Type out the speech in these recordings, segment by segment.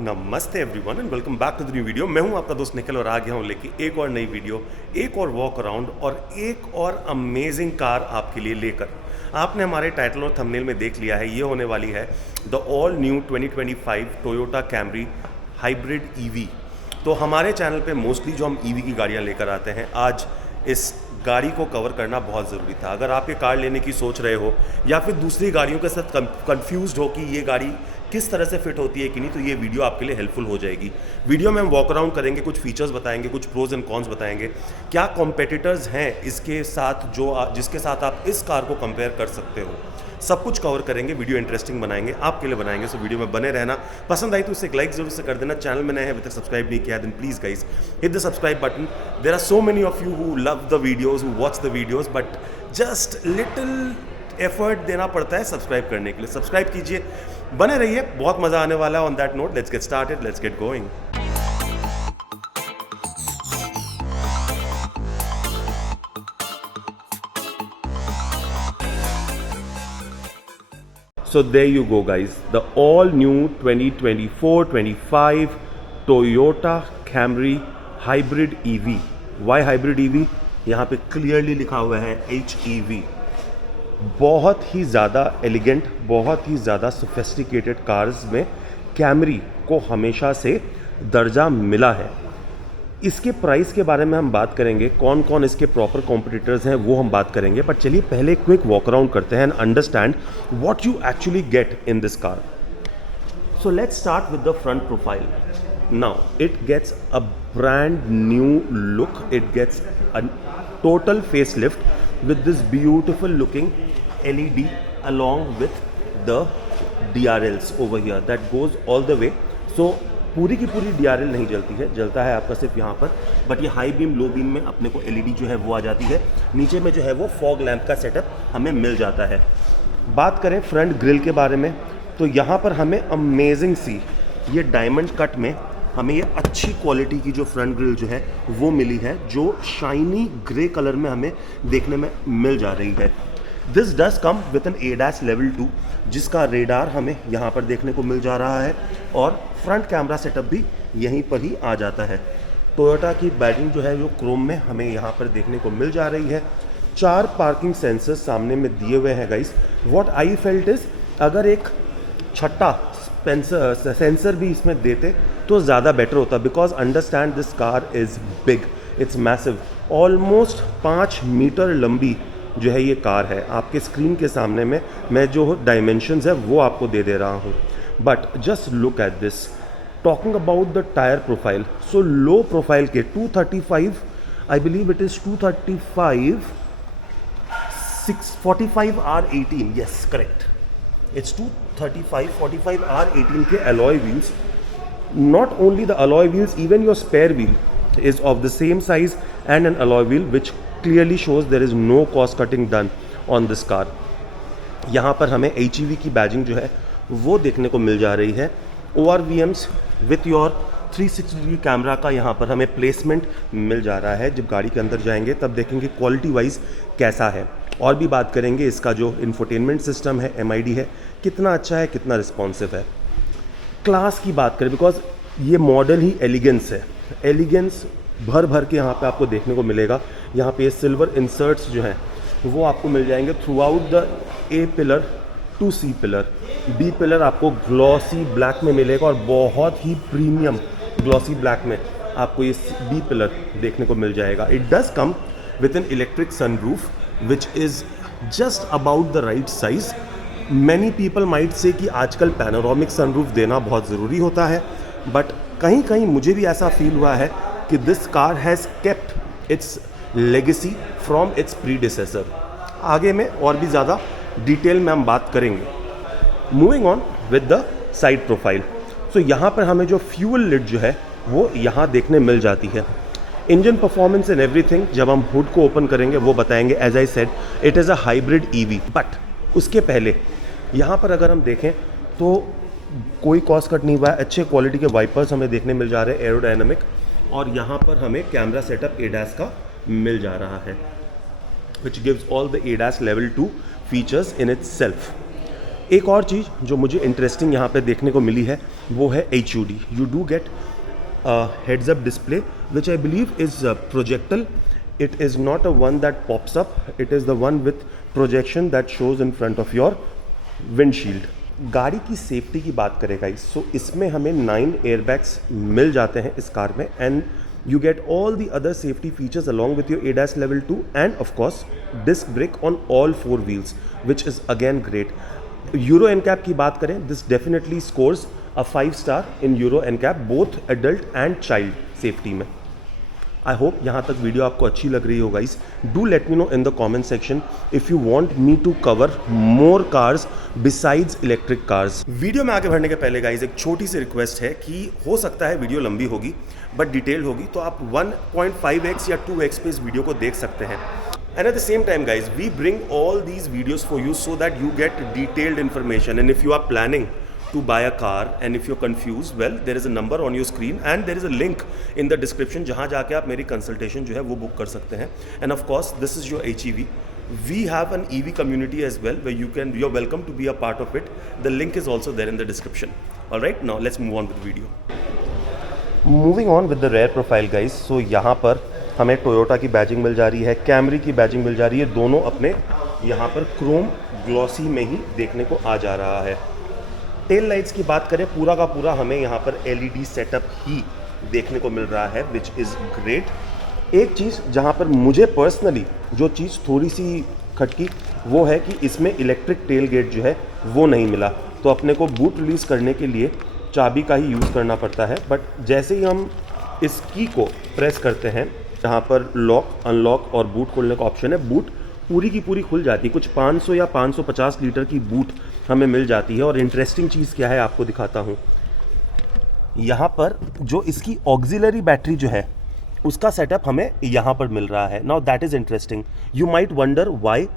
नमस्ते everyone and welcome back to the new video. मैं हूं आपका दोस्त निखिल और आ गया हूं लेके एक और नई वीडियो, एक और वॉक अराउंड और एक और अमेजिंग कार आपके लिए लेकर। आपने हमारे टाइटल और थंबनेल में देख लिया है, ये होने वाली है the all new 2025 Toyota Camry hybrid EV. तो हमारे चैनल पे मोस्टली जो हम ईवी की गाड़ियाँ लेकर आते हैं, आज इस गाड़ी को कवर करना बहुत ज़रूरी था। अगर आप ये कार लेने की सोच रहे हो या फिर दूसरी गाड़ियों के साथ कंफ्यूज्ड हो कि ये गाड़ी किस तरह से फिट होती है कि नहीं, तो ये वीडियो आपके लिए हेल्पफुल हो जाएगी। वीडियो में हम वॉक अराउंड करेंगे, कुछ फीचर्स बताएंगे, कुछ प्रोज एंड कॉन्स बताएंगे, क्या कॉम्पिटिटर्स हैं इसके साथ जिसके साथ आप इस कार को कंपेयर कर सकते हो। सब कुछ कवर करेंगे, वीडियो इंटरेस्टिंग बनाएंगे, आपके लिए बनाएंगे। सो वीडियो में बने रहना। पसंद आई तो इसे एक लाइक जरूर से कर देना। चैनल में नए हैं, अभी तक सब्सक्राइब नहीं किया, then please guys hit the subscribe button. There are so many of you who love the videos, who watch the videos, but just little effort देना पड़ता है सब्सक्राइब करने के लिए। सब्सक्राइब कीजिए, बने रहिए, बहुत मजा आने वाला है। On that note, let's get started, let's get going. So there you go guys, the all new 2024-25 Toyota Camry Hybrid EV. Why Hybrid EV? यहाँ पे क्लियरली लिखा हुआ है HEV। बहुत ही ज़्यादा एलिगेंट, बहुत ही ज़्यादा सोफिस्टिकेटेड कार्स में कैमरी को हमेशा से दर्जा मिला है। इसके प्राइस के बारे में हम बात करेंगे, कौन कौन इसके प्रॉपर कॉम्पिटिटर्स हैं वो हम बात करेंगे। बट चलिए पहले क्विक वॉक अराउंड करते हैं and understand what you actually get in this car. So let's start with the front profile. Now it gets a brand new look, it gets a total face lift with this beautiful looking LED along with the DRLs over here that goes all the way. So पूरी की पूरी DRL नहीं जलती है, जलता है आपका सिर्फ यहाँ पर, बट ये हाई बीम लो बीम में अपने को LED जो है वो आ जाती है। नीचे में जो है वो फॉग लैम्प का सेटअप हमें मिल जाता है। बात करें फ्रंट ग्रिल के बारे में, तो यहाँ पर हमें अमेजिंग सी ये डायमंड कट में हमें ये अच्छी क्वालिटी की जो फ्रंट ग्रिल जो है वो मिली है, जो शाइनी ग्रे कलर में हमें देखने में मिल जा रही है। This does come with an ADAS level 2, जिसका रेडार हमें यहाँ पर देखने को मिल जा रहा है और फ्रंट कैमरा सेटअप भी यहीं पर ही आ जाता है। टोयोटा की बैजिंग जो है जो क्रोम में हमें यहाँ पर देखने को मिल जा रही है। 4 पार्किंग सेंसर्स सामने में दिए हुए हैं guys. What I felt is, अगर एक छठा सेंसर भी इसमें देते तो ज़्यादा बेटर होता, because understand this car is big, it's massive. Almost 5 metre लंबी जो है ये कार है। आपके स्क्रीन के सामने में मैं जो डायमेंशंस है वो आपको दे दे रहा हूँ, but just look at this. Talking about the tyre profile, so low profile के 235, I believe it is 235 645 R18, yes correct, it's 235 45 R18 के alloy wheels. Not only the alloy wheels, even your spare wheel is of the same size and an alloy wheel, which clearly shows there is no cost cutting done on this car. यहाँ पर हमें HEV की badging जो है वो देखने को मिल जा रही है। ORVMs with your 360 degree camera का यहाँ पर हमें प्लेसमेंट मिल जा रहा है। जब गाड़ी के अंदर जाएंगे तब देखेंगे क्वालिटी वाइज कैसा है, और भी बात करेंगे इसका जो इंफोटेनमेंट सिस्टम है, MID है, कितना अच्छा है, कितना रिस्पॉन्सिव है। क्लास की बात करें, बिकॉज ये मॉडल ही एलिगेंस है, एलिगेंस भर भर के यहाँ पे आपको देखने को मिलेगा। यहाँ पे सिल्वर इंसर्ट्स जो हैं वो आपको मिल जाएंगे throughout the A pillar to C pillar. B pillar आपको ग्लॉसी ब्लैक में मिलेगा और बहुत ही प्रीमियम ग्लॉसी ब्लैक में आपको ये B पिलर देखने को मिल जाएगा। It does come with an electric sunroof which is just about the right size. Many people might say कि आजकल पैनोरामिक सनरूफ देना बहुत ज़रूरी होता है, बट कहीं कहीं मुझे भी ऐसा फील हुआ है कि this car has kept it's legacy from its predecessor. आगे में और भी ज़्यादा डिटेल में हम बात करेंगे। Moving on with the side profile, so यहाँ पर हमें जो फ्यूल लिड जो है वो यहाँ देखने मिल जाती है। इंजन परफॉर्मेंस एंड एवरीथिंग जब हम हुड को ओपन करेंगे वो बताएंगे। As I said, it is a hybrid EV, but उसके पहले यहाँ पर अगर हम देखें तो कोई कॉस्ट कट नहीं हुआ है। अच्छे क्वालिटी के वाइपर्स हमें देखने मिल जा रहे हैं, एरोडायनामिक, और यहाँ पर हमें कैमरा सेटअप ADAS का मिल जा रहा है, which gives all the ADAS level 2 features in its self. एक और चीज़ जो मुझे इंटरेस्टिंग यहाँ पे देखने को मिली है वो है HUD. You do gate heads up display which I believe is projectile. It is not a one that pops up, it is the one with projection that shows in front of your windshield. गाड़ी की safety की बात करें guys, सो इसमें हमें 9 airbags मिल जाते हैं इस कार में, and you get all the other safety features along with your ADAS level 2 and of course disc brake on all 4 wheels, which is again great. Euro NCAP की बात करें, this definitely scores a 5 star in Euro NCAP both adult and child safety में. I hope यहाँ तक video आपको अच्छी लग रही हो guys. Do let me know in the comment section if you want me to cover more cars besides electric cars. Video में आगे बढ़ने के पहले गाइस एक छोटी सी रिक्वेस्ट है कि हो सकता है वीडियो लंबी होगी बट डिटेल होगी, तो आप 1.5x या 2x पे इस वीडियो को देख सकते हैं. And at the same time guys, we bring all these videos for you so that you get detailed information, and if you are planning to buy a car and if you're confused, well there is a number on your screen and there is a link in the description जहाँ जाके आप मेरी consultation जो है वो book कर सकते हैं. And of course this is your HEV. We have an EV community as well where you're welcome to be a part of it. The link is also there in the description. Alright, now let's move on with the video. Moving on with the rear profile guys, so यहाँ पर हमें Toyota की badging मिल जा रही है, Camry की badging मिल जा रही है, दोनों अपने यहाँ पर क्रोम ग्लॉसी में ही देखने को आ जा रहा है. टेल लाइट्स की बात करें, पूरा का पूरा हमें यहाँ पर LED सेटअप ही देखने को मिल रहा है विच इज़ ग्रेट. एक चीज़ जहाँ पर मुझे पर्सनली जो चीज़ थोड़ी सी खटकी वो है कि इसमें इलेक्ट्रिक टेल गेट जो है वो नहीं मिला, तो अपने को बूट रिलीज़ करने के लिए चाबी का ही यूज़ करना पड़ता है. बट जैसे ही हम इस की को प्रेस करते हैं, जहाँ पर लॉक अनलॉक और बूट खोलने का ऑप्शन है, बूट पूरी की पूरी खुल जाती है. कुछ 500 या 550 लीटर की बूट हमें मिल जाती है. और इंटरेस्टिंग चीज़ क्या है आपको दिखाता हूँ, यहाँ पर जो इसकी ऑक्सिलरी बैटरी जो है उसका सेटअप हमें यहाँ पर मिल रहा है. Now that is interesting. You might wonder why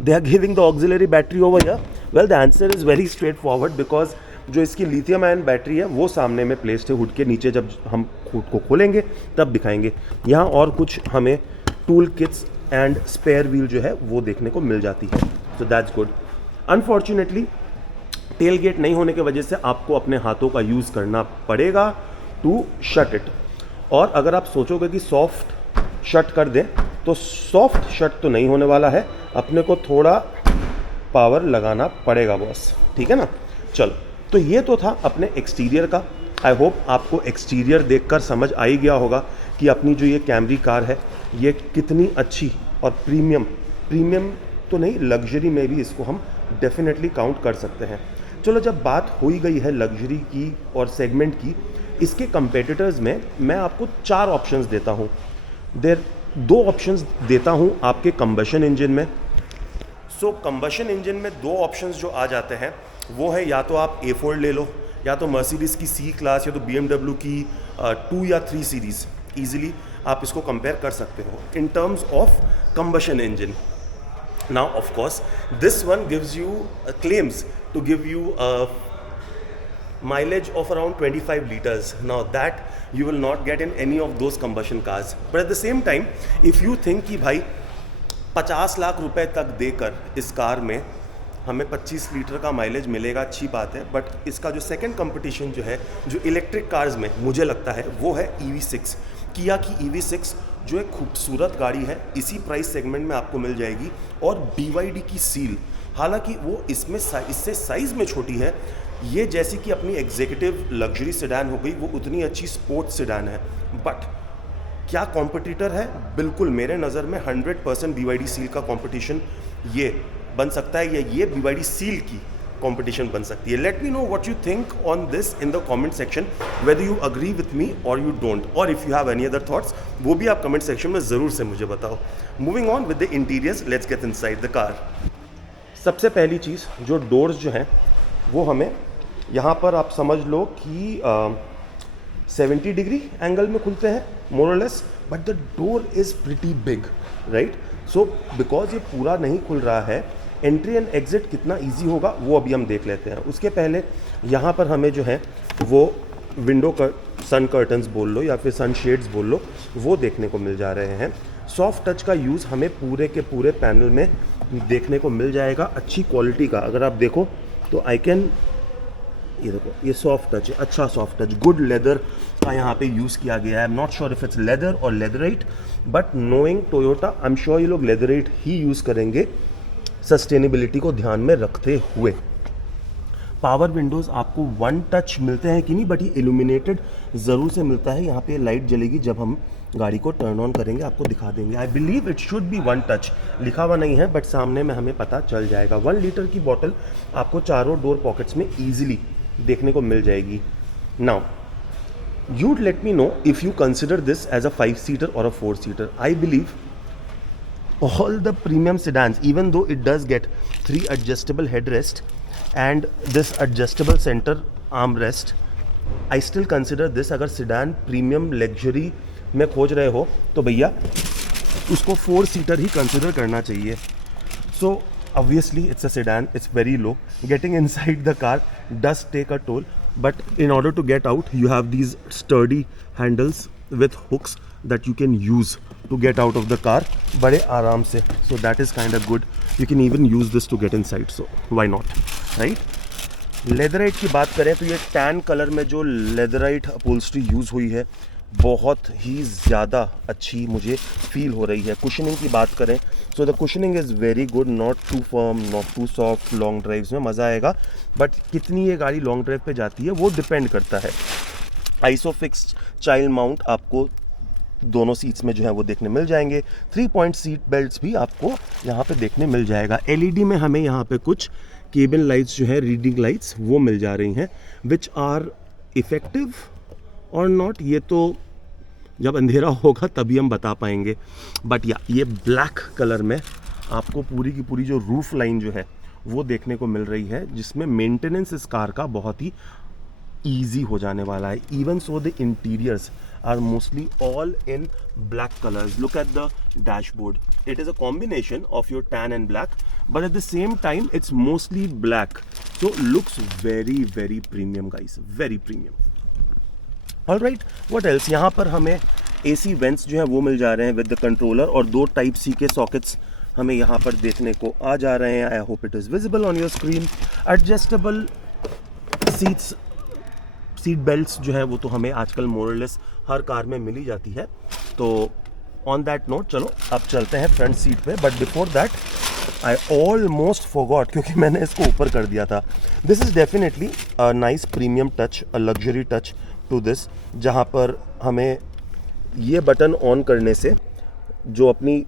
they are giving the auxiliary battery over here. Well the answer is very straightforward, because जो इसकी लिथियम आयन बैटरी है वो सामने में प्लेस्ड है हुड के नीचे. जब हम हुड को खोलेंगे तब दिखाएंगे. यहाँ और कुछ हमें tool kits and spare wheel जो है वो देखने को मिल जाती है, so that's good. Unfortunately tailgate नहीं होने की वजह से आपको अपने हाथों का यूज़ करना पड़ेगा टू शट इट. और अगर आप सोचोगे कि सॉफ्ट शट कर दें, तो सॉफ्ट शट तो नहीं होने वाला है, अपने को थोड़ा पावर लगाना पड़ेगा बॉस, ठीक है ना. चलो, तो ये तो था अपने एक्सटीरियर का. आई होप आपको एक्सटीरियर देखकर समझ आ ही गया होगा कि अपनी जो ये कैमरी कार है ये कितनी अच्छी और प्रीमियम तो नहीं, लग्जरी में भी इसको हम डेफिनेटली काउंट कर सकते हैं. चलो, जब बात हो ही गई है लग्जरी की और सेगमेंट की, इसके कंपेटिटर्स में मैं आपको 4 ऑप्शंस देता हूँ. 2 ऑप्शंस देता हूँ आपके कंबशन इंजन में. सो कंबशन इंजन में 2 ऑप्शंस जो आ जाते हैं वो है, या तो आप A4 ले लो, या तो मर्सिडीज़ की C क्लास, या तो BMW की 2 या 3 सीरीज़. ईजिली आप इसको कंपेयर कर सकते हो इन terms of combustion engine. Now of course this one gives you claims to give you a mileage of around 25 liters. Now that you will not get in any of those combustion cars. But at the same time, if you think कि भाई 50 लाख रुपए तक देकर इस car में हमें 25 litre का mileage मिलेगा, अच्छी बात है. बट इसका जो सेकंड कंपटीशन जो है, जो इलेक्ट्रिक कार्स में मुझे लगता है वो है EV6. किया की EV6 जो एक खूबसूरत गाड़ी है, इसी प्राइस सेगमेंट में आपको मिल जाएगी. और BYD की सील, हालांकि वो इसमें इससे साइज़ में छोटी है, ये जैसी कि अपनी एग्जीक्यूटिव लग्जरी सेडान हो गई, वो उतनी अच्छी स्पोर्ट्स सेडान है. बट क्या कॉम्पिटिटर है? बिल्कुल, मेरे नज़र में 100% BYD सील का कॉम्पिटिशन ये बन सकता है, या ये BYD सील की कंपटीशन बन सकती है. Let me know what you think on this in the comment section, whether you agree with me और यू डोंट, और if you have any other thoughts वो भी आप कमेंट सेक्शन में ज़रूर से मुझे बताओ. Moving on with the interiors, let's get inside the car. सबसे पहली चीज़, जो डोर्स जो हैं वो हमें यहाँ पर आप समझ लो कि 70 डिग्री एंगल में खुलते हैं मोर और less, but the door is pretty big, right. So because ये पूरा नहीं खुल रहा है, एंट्री एंड एग्जिट कितना इजी होगा वो अभी हम देख लेते हैं. उसके पहले यहाँ पर हमें जो है वो विंडो सन कर्टन्स बोल लो या फिर सन शेड्स बोल लो, वो देखने को मिल जा रहे हैं. सॉफ्ट टच का यूज़ हमें पूरे के पूरे पैनल में देखने को मिल जाएगा, अच्छी क्वालिटी का. अगर आप देखो तो आई कैन, ये देखो ये सॉफ्ट टच है, अच्छा सॉफ्ट टच, गुड लेदर का यहाँ पे यूज़ किया गया है। I am not sure if it's leather और leatherette, but knowing Toyota I am sure ये लोग लेदराइट ही यूज़ करेंगे सस्टेनेबिलिटी को ध्यान में रखते हुए। पावर विंडोज़ आपको वन टच मिलते हैं कि नहीं, बट ये इल्यूमिनेटेड ज़रूर से मिलता है। यहाँ पे लाइट जलेगी जब हम गाड़ी को टर्न ऑन करेंगे, आपको दिखा देंगे। I believe it should be one touch, लिखा हुआ नहीं है बट सामने में हमें पता चल जाएगा। 1 लीटर की बॉटल आपको चारों डोर पॉकेट्स में ईजिली देखने को मिल जाएगी। Now you'd let me know if you consider this as a 5-seater or a 4-seater. I believe all the premium sedans, even though it does get 3 adjustable headrest and this adjustable center armrest, I still consider this, अगर sedan premium luxury में खोज रहे हो तो भैया उसको 4-seater ही consider करना चाहिए। So obviously it's a sedan, it's very low, getting inside the car does take a toll, but in order to get out you have these sturdy handles with hooks that you can use to get out of the car बड़े आराम से। So that is kind of good, you can even use this to get inside, so why not, right? Leatherette की बात करें तो ये tan colour में जो लेदराइट अपहोल्स्ट्री यूज़ हुई है बहुत ही ज़्यादा अच्छी मुझे फील हो रही है। कुशनिंग की बात करें so the cushioning is very good, not too firm not too soft. Long drives में मज़ा आएगा, बट कितनी ये गाड़ी लॉन्ग ड्राइव पे जाती है वो डिपेंड करता है। आइसोफिक्स चाइल्ड माउंट आपको दोनों सीट्स में जो है वो देखने मिल जाएंगे। 3 पॉइंट सीट बेल्ट्स भी आपको यहाँ पे देखने मिल जाएगा। एलईडी में हमें यहाँ पे कुछ केबिन लाइट्स जो है, रीडिंग लाइट्स, वो मिल जा रही हैं, विच आर इफ़ेक्टिव और नॉट, ये तो जब अंधेरा होगा तभी हम बता पाएंगे। बट या ये ब्लैक कलर में आपको पूरी की पूरी जो रूफ लाइन जो है वो देखने को मिल रही है, जिसमें मेंटेनेंस इस कार का बहुत ही ईजी हो जाने वाला है। Even so the interiors are mostly all in black colors. Look at the dashboard, it is a combination of your tan and black, but at the same time it's mostly black, so looks very very premium guys, very premium. All right, what else? यहाँ पर हमें AC vents जो है वो मिल जा रहे हैं with the controller, और 2 टाइप C के सॉकेट्स हमें यहाँ पर देखने को आ जा रहे हैं। I hope it is visible on your screen. Adjustable seats, seat belts जो है वो तो हमें आजकल मोरलेस हर कार में मिल ही जाती है। तो ऑन दैट नोट चलो अब चलते हैं फ्रंट सीट पे, but before that I almost forgot, क्योंकि मैंने इसको ऊपर कर दिया था। This is definitely a nice premium touch, a luxury touch to this, जहाँ पर हमें ये बटन ऑन करने से जो अपनी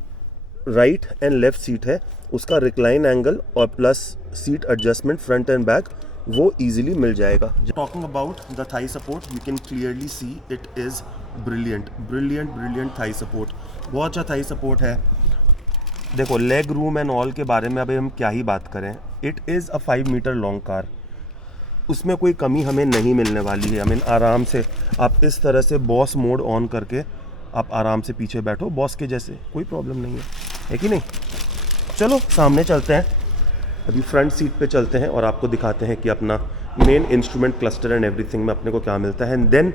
राइट एंड लेफ्ट सीट है उसका रिक्लाइन एंगल और plus seat adjustment front end back वो इजीली मिल जाएगा। Talking about the Thai support, you can clearly see it is brilliant brilliant brilliant Thai support, बहुत अच्छा थाई सपोर्ट है। देखो leg room and all के बारे में अभी हम क्या ही बात करें, it is a 5 metre long car, उसमें कोई कमी हमें नहीं मिलने वाली है। आई मीन आराम से आप इस तरह से बॉस मोड ऑन करके आप आराम से पीछे बैठो बॉस के जैसे, कोई प्रॉब्लम नहीं है कि नहीं। चलो सामने चलते हैं, अभी फ्रंट सीट पे चलते हैं और आपको दिखाते हैं कि अपना main instrument cluster and everything में अपने को क्या मिलता है, and then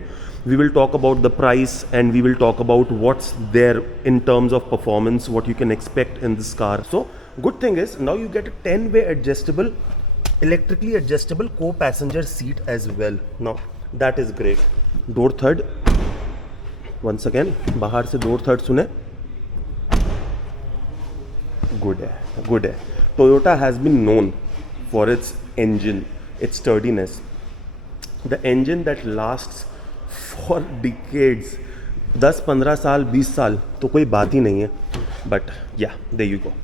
we will talk about the price and we will talk about what's there in terms of performance, what you can expect in this car. So good thing is now you get a 10-way adjustable, electrically adjustable co-passenger seat as well. Now that is great. Door third, once again बाहर से door third सुने, good है, good है। Toyota has been known for its engine, its sturdiness, the engine that lasts for decades, 10-15 साल 20 साल तो कोई बात ही नहीं है, but yeah there you go.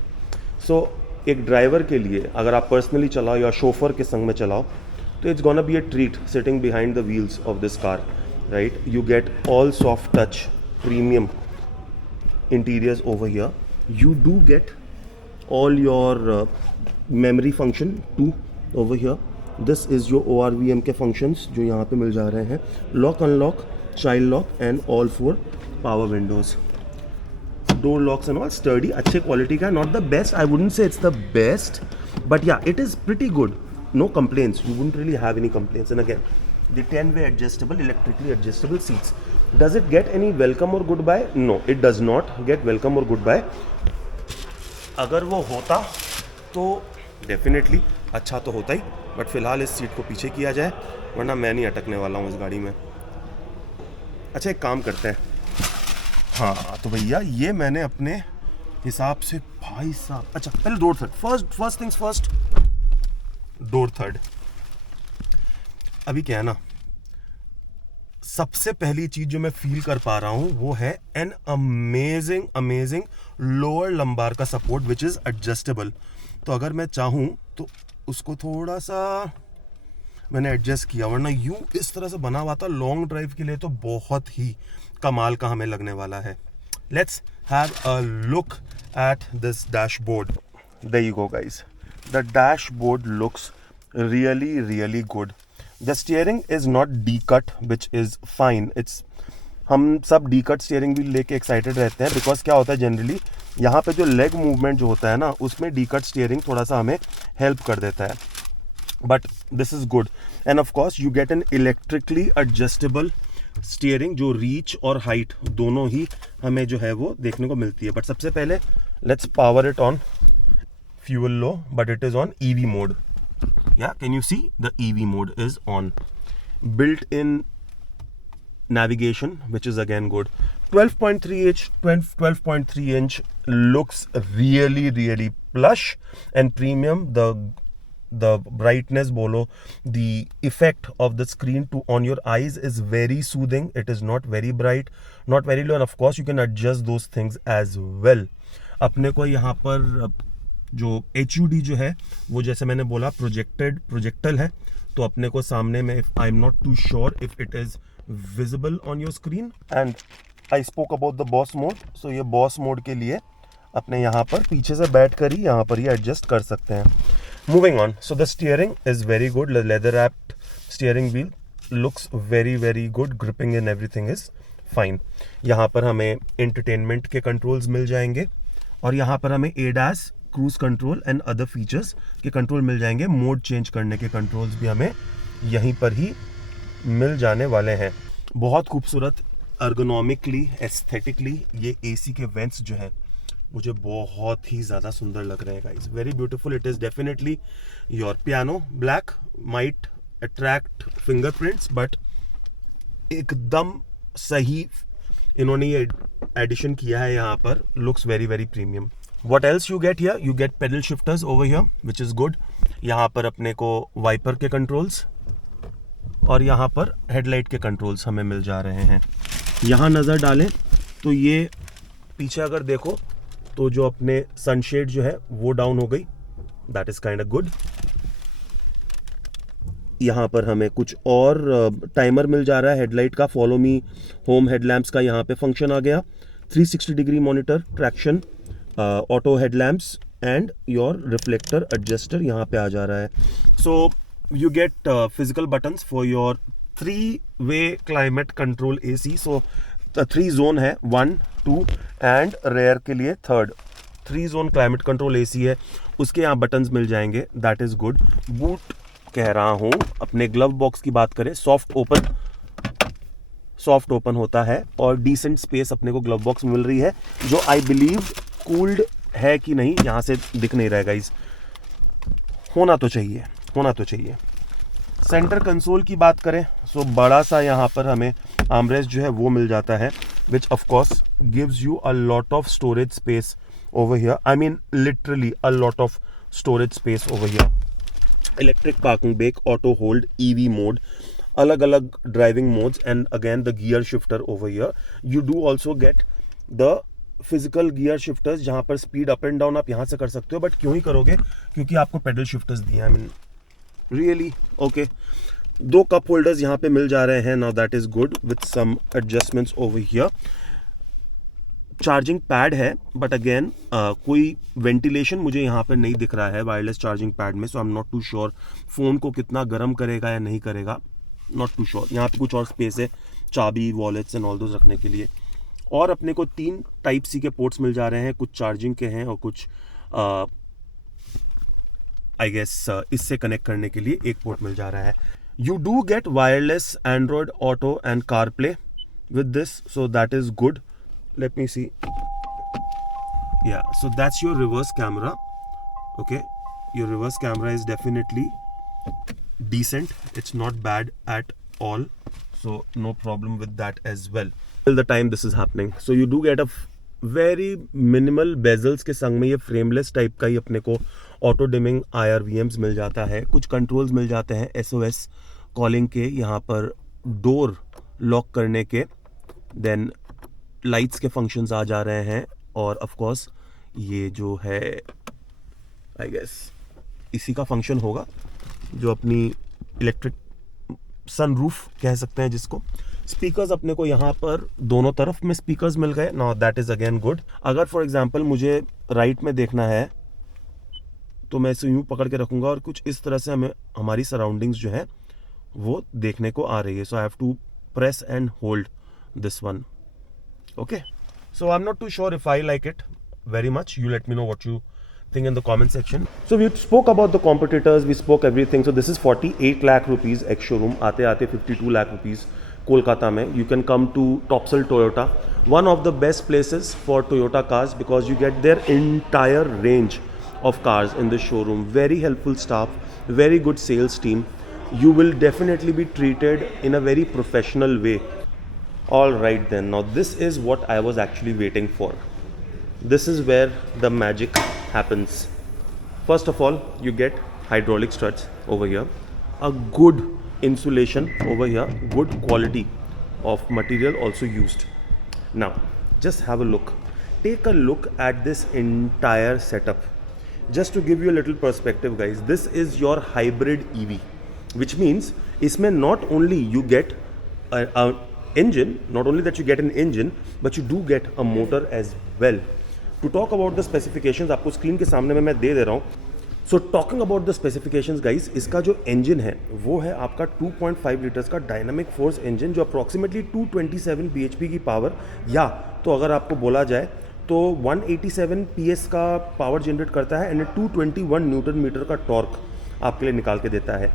So एक ड्राइवर के लिए अगर आप पर्सनली चलाओ या शोफर के संग में चलाओ तो it's gonna be a treat sitting behind the wheels of this car, right. You get all soft touch premium interiors over here, you do get all your memory function too over here, this is your ORVM के functions जो यहाँ पे मिल जा रहे हैं, lock unlock, child lock and all 4 power windows, door locks and all sturdy, अच्छे quality का, not the best, I wouldn't say it's the best, but yeah it is pretty good, no complaints, you wouldn't really have any complaints. And again the 10-way adjustable, electrically adjustable seats, does it get any welcome or goodbye? No, it does not get welcome or goodbye. अगर वो होता तो definitely अच्छा तो होता ही, but फिलहाल इस seat को पीछे किया जाए, वरना मैं नहीं अटकने वाला हूँ इस गाड़ी में। अच्छा एक काम करते हैं, हाँ तो भैया ये मैंने अपने हिसाब से, भाई साहब, अच्छा पहले door third, first things first, door third. अभी क्या है ना, सबसे पहली चीज जो मैं फील कर पा रहा हूं वो है एन अमेजिंग लोअर लंबार का सपोर्ट विच इज एडजस्टेबल। तो अगर मैं चाहूं तो उसको थोड़ा सा मैंने एडजस्ट किया, वरना यूं इस तरह से बना हुआ था लॉन्ग ड्राइव के लिए तो बहुत ही कमाल का हमें लगने वाला है। Let's have a look at this dashboard. There you go guys, the dashboard looks really good. The steering is not D-cut, which is fine. It's, हम सब D-cut steering भी लेके एक्साइटेड रहते हैं, बिकॉज क्या होता है जनरली यहाँ पे जो लेग मूवमेंट जो होता है ना, उसमें D-cut steering थोड़ा सा हमें हेल्प कर देता है, but this is good. End of course you get an electrically adjustable steering, जो रीच और हाइट दोनों ही हमें जो है वो देखने को मिलती है। बट सबसे पहले let's power it on, fuel low, but it is on EV mode. Yeah, can you see the EV mode is on, built in navigation, which is again good. 12.3 inch looks really plush and premium. The brightness bolo, the effect of the screen to on your eyes is very soothing. It is not very bright, not very low, and of course you can adjust those things as well. अपने को यहाँ पर जो HUD जो है वो, जैसे मैंने बोला, प्रोजेक्टल है, तो अपने को सामने में, I am not too sure if it is visible on your screen. And I spoke about the boss mode, so ये बॉस मोड के लिए अपने यहाँ पर पीछे से बैठ कर ही यहाँ पर ये एडजस्ट कर सकते हैं। Moving on, so the steering is very good, leather wrapped steering wheel looks very good, gripping in everything is fine. यहाँ पर हमें एंटरटेनमेंट के कंट्रोल्स मिल जाएंगे, और यहाँ पर हमें ADAS, cruise control and other features के कंट्रोल मिल जाएंगे। मोड चेंज करने के कंट्रोल्स भी हमें यहीं पर ही मिल जाने वाले हैं। बहुत खूबसूरत, अर्गोनॉमिकली, एस्थेटिकली ये AC के वेंट्स जो है मुझे बहुत ही ज़्यादा सुंदर लग रहे हैं guys, very beautiful. It is definitely your piano black might attract fingerprints, but एकदम सही इन्होंने ये एडिशन किया है यहाँ पर, looks very premium. What else you get here? You get pedal shifters over here, which is good. यहाँ पर अपने को वाइपर के कंट्रोल्स और यहाँ पर हेडलाइट के कंट्रोल्स हमें मिल जा रहे हैं। यहाँ नज़र डालें तो ये पीछे अगर देखो तो जो अपने सनशेड जो है वो डाउन हो गई, that is kind of good. यहाँ पर हमें कुछ और टाइमर मिल जा रहा है हेडलाइट का, फॉलो मी होम हेडलैम्प्स का यहाँ पे फंक्शन आ गया, 360 degree monitor, traction, auto headlamps and your reflector adjuster यहाँ पे आ जा रहा है। So you get physical buttons for your 3-वे climate control AC। So 3 zone है, 1, 2 एंड रेयर के लिए 3rd। 3 zone climate control AC है, उसके यहाँ बटन्स मिल जाएंगे, दैट इज गुड। बूट कह रहा हूँ, अपने ग्लव बॉक्स की बात करें, सॉफ्ट ओपन होता है और डिसेंट स्पेस अपने को ग्लव बॉक्स मिल रही है, जो आई बिलीव कूल्ड है कि नहीं यहाँ से दिख नहीं रहा गाइस, होना तो चाहिए। सेंटर कंसोल की बात करें सो बड़ा सा यहाँ पर हमें आर्मरेस्ट जो है वो मिल जाता है, which of course gives you a lot of storage space over here, I mean literally a lot of storage space over here. Electric parking brake, auto hold, EV mode, अलग अलग driving modes, and again the gear shifter over here. You do also get the physical gear shifters, जहां पर speed up and down आप यहां से कर सकते हो, बट क्यों ही करोगे, क्योंकि आपको पेडल शिफ्टर्स दिए, I mean really okay. 2 cup holders यहाँ पे मिल जा रहे हैं, now that is good with some adjustments over here. Charging pad है, बट अगेन कोई वेंटिलेशन मुझे यहाँ पर नहीं दिख रहा है वायरलेस चार्जिंग पैड में, so I am not too sure phone को कितना गर्म करेगा या नहीं करेगा, नॉट टू श्योर। यहाँ पे कुछ और स्पेस है, चाबी, वॉलेट्स एंड ऑल दोज रखने के लिए, और अपने को 3 टाइप C के पोर्ट्स मिल जा रहे हैं, कुछ चार्जिंग के हैं और कुछ आई गेस इससे कनेक्ट करने के लिए एक पोर्ट मिल जा रहा है। You do gate wireless Android auto and car play with this, so that is good. Let me see. Yeah, so that's your reverse camera. Okay, your reverse camera is definitely decent. It's not bad at all, so no problem with that as well till the time this is happening. So you do get a very minimal bezels के संग में ये frameless type का ही अपने को auto dimming IRVMs मिल जाता है, कुछ controls मिल जाते हैं SOS calling के, यहाँ पर door lock करने के, then lights के functions आ जा रहे हैं, और of course ये जो है I guess इसी का फंक्शन होगा जो अपनी इलेक्ट्रिक सनरूफ कह सकते हैं जिसको. स्पीकर्स अपने को यहाँ पर दोनों तरफ में स्पीकर्स मिल गए. Now that is again good. अगर फॉर एग्जांपल मुझे राइट में देखना है तो मैं इसे यूं पकड़ के रखूंगा और कुछ इस तरह से हमें हमारी सराउंडिंग्स जो है वो देखने को आ रही है. So I have to press and hold this one. Okay, so I am not too sure if I like it very much. You let me know what you think in the comment section. So we spoke about the competitors, we spoke everything. So this is 48 lakh rupees ex showroom. आते आते 52 lakh rupees Kolkata में. You can come to Topsail Toyota, one of the best places for Toyota cars because you get their entire range of cars in the showroom. Very helpful staff, very good sales team. You will definitely be treated in a very professional way. All right then, now this is what I was actually waiting for. This is where the magic happens. First of all, you get hydraulic struts over here, a good insulation over here, good quality of material also used. Now just have a look, take a look at this entire setup. Just to give you a little perspective guys, this is your hybrid EV, which means इसमें not only you get a engine, not only that you get an engine, but you do get a motor as well. To talk about the specifications, आपको screen के सामने में मैं दे रहा हूँ. So talking about the specifications guys, इसका जो engine है वो है आपका 2.5 लीटर्स का डायनामिक फोर्स इंजन जो अप्रॉक्सीमेटली 227 bhp की पावर, या तो अगर आपको बोला जाए तो 187 PS का पावर जनरेट करता है एंड 221 न्यूटन मीटर का टॉर्क आपके लिए निकाल के देता है.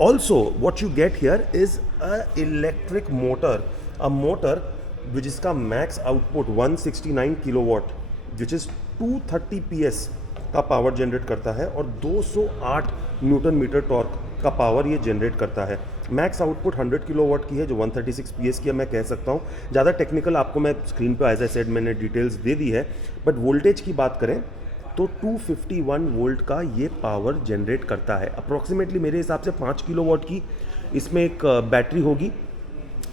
Also what you get here is a electric motor, a motor जिसका max output 169 kilowatt which is 230 PS का पावर जनरेट करता है और 208 न्यूटन मीटर टॉर्क का पावर ये जनरेट करता है. मैक्स आउटपुट 100 किलोवाट की है जो 136 PS की है मैं कह सकता हूँ. ज़्यादा टेक्निकल आपको मैं स्क्रीन पे एज आई सेड मैंने डिटेल्स दे दी है. बट वोल्टेज की बात करें तो 251 वोल्ट का ये पावर जनरेट करता है. अप्रॉक्सीमेटली मेरे हिसाब से 5 किलोवाट की इसमें एक बैटरी होगी,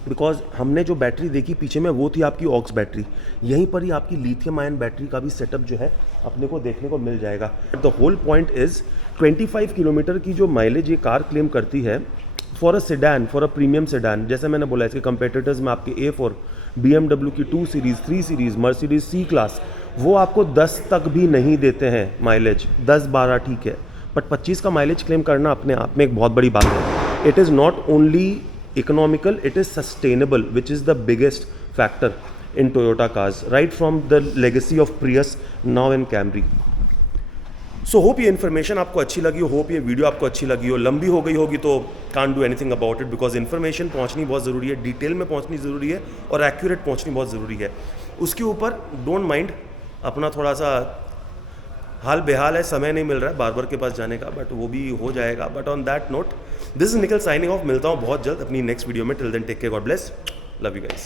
बिकॉज हमने जो बैटरी देखी पीछे में वो थी आपकी ऑक्स बैटरी. यहीं पर ही आपकी लिथियम आयन बैटरी का भी सेटअप जो है अपने को देखने को मिल जाएगा. The whole point is 25 kilometre की जो माइलेज ये कार क्लेम करती है for a sedan, for a premium sedan. जैसे मैंने बोला इसके कंपेटिटर्स में आपके A4, BMW की 2 series, 3 series, Mercedes C class, वो आपको 10 तक भी नहीं देते हैं माइलेज. 10-12 ठीक है, बट 25 का माइलेज क्लेम करना अपने आप में एक बहुत बड़ी बात है. It is not only economical, it is sustainable, which is the biggest factor in Toyota cars, right from the legacy of Prius, now in Camry. So hope ये इन्फॉर्मेशन आपको अच्छी लगी हो, होप ये वीडियो आपको अच्छी लगी हो. लंबी हो गई होगी तो can't do anything about it because information पहुंचनी बहुत ज़रूरी है, डिटेल में पहुंचनी ज़रूरी है और एक्यूरेट पहुंचनी बहुत ज़रूरी है. उसके ऊपर डोंट माइंड अपना थोड़ा सा हाल बेहाल है, समय नहीं मिल रहा है बार्बर के पास जाने का, बट वो भी हो जाएगा. But on that note, this is Nikhil signing off. मिलता हूँ बहुत जल्द अपनी नेक्स्ट वीडियो में. Till then take care, God bless, love you guys.